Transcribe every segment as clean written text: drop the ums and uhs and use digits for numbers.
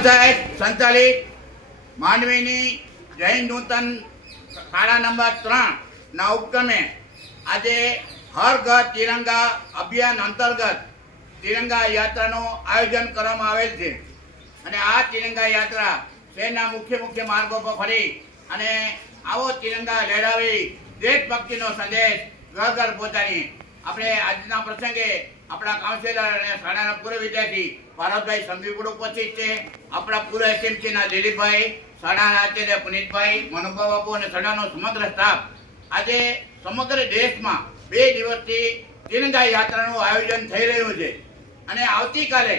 પંચાયત સંચાલિત માંડવીની જૈન નૂતન શાળા નંબર 3 ના ઉપક્રમે આજે હર ઘર તિરંગા અભિયાન અંતર્ગત તિરંગા યાત્રાનું આયોજન કરવામાં આવેલ છે અને આ તિરંગા યાત્રા શહેરના મુખ્ય માર્ગો પર ફરી અને આવો તિરંગા લહેરાવી દેશભક્તિનો સંદેશ ઘર ઘર પહોંચાડી આપણે આજના પ્રસંગે આપણા કાઉન્સિલર અને શાળાના પૂર્વ વિદ્યાર્થી ભારતભાઈ સંઘવી ઉપસ્થિત છે, આપણા પૂર્વ એસએમસીના દિલીપભાઈ, શાળાના આચાર્ય પુનિતભાઈ, મનોભાઈ બાપુ અને શાળાનો સમગ્ર સ્ટાફ આજે સમગ્ર દેશમાં 2 દિવસથી તિરંગા યાત્રાનું આયોજન થઈ રહ્યું છે અને આવતીકાલે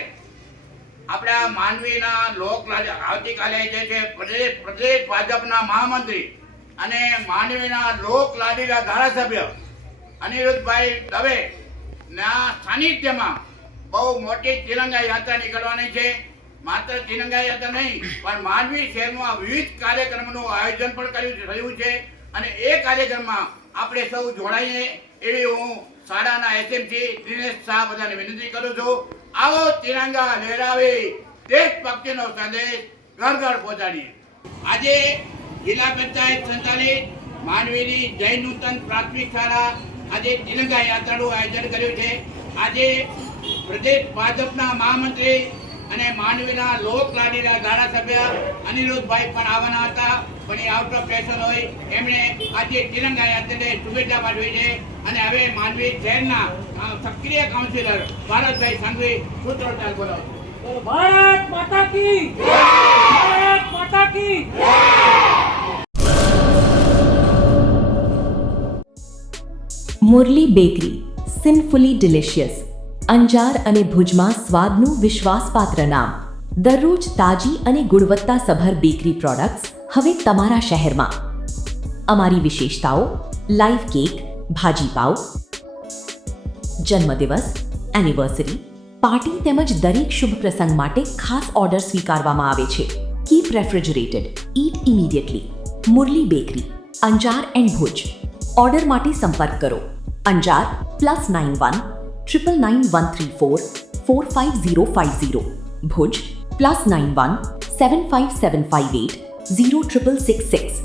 આપણા માંડવીના આવતીકાલે જે છે પ્રદેશ ભાજપના મહામંત્રી અને માંડવીના લોકલાડીલા ધારાસભ્ય અનિરુદ્ધભાઈ દવે ના સાનિધ્યમાં બહુ મોટી તિરંગા યાત્રા નીકળવાની છે. માત્ર તિરંગા યાત્રા નહીં પણ માંડવી શહેરમાં વિવિધ કાર્યક્રમોનું આયોજન પણ થયું છે અને એ કાર્યક્રમમાં આપણે સૌ જોડાઈએ એવી હું શાળાના એસએમસી દિનેશ શાહ બધાને વિનંતી કરું છું. આવો તિરંગા લહેરાવી દેશભક્તિનો સંદેશ ઘર ઘર પહોંચાડીએ. આજે જિલ્લા પંચાયત સંચાલિત માંડવીની જૈન નૂતન પ્રાથમિક શાળા આજે તિરંગા યાત્રાનું આયોજન કર્યું છે. આજે પ્રદેશ ભાજપના મહામંત્રી અને માંડવીના લોકલાડીલા ધારાસભ્ય અનિરુદ્ધભાઈ પણ આવવાના હતા, પણ એ આઉટ ઓફ સ્ટેશન હોય એમણે આજે તિરંગા યાત્રાને શુભેચ્છા પાઠવી છે અને હવે માંડવી શહેરના સક્રિય કાઉન્સિલર ભારતભાઈ સંઘવી સૂત્રોચ્ચાર બોલાવશે. ભારત માતા કી જય! ભારત માતા કી જય! મુરલી બેકરી, સિન્ફુલી ડિલિશિયસ, અંજાર અને ભુજમાં સ્વાદનું વિશ્વાસપાત્ર નામ. દરરોજ તાજી અને ગુણવત્તાસભર બેકરી પ્રોડક્ટ્સ હવે તમારા શહેરમાં. અમારી વિશેષતાઓ: લાઈવ કેક, ભાજી પાવ, જન્મદિવસ, એનિવર્સરી, પાર્ટી તેમજ દરેક શુભ પ્રસંગ માટે ખાસ ઓર્ડર સ્વીકારવામાં આવે છે. Keep refrigerated, eat immediately. Murali bakery, Anjar and Bhuj. Order માટે સંપર્ક કરો. અંજાર +91 999 134 45050. ભુજ +91 75758 06666.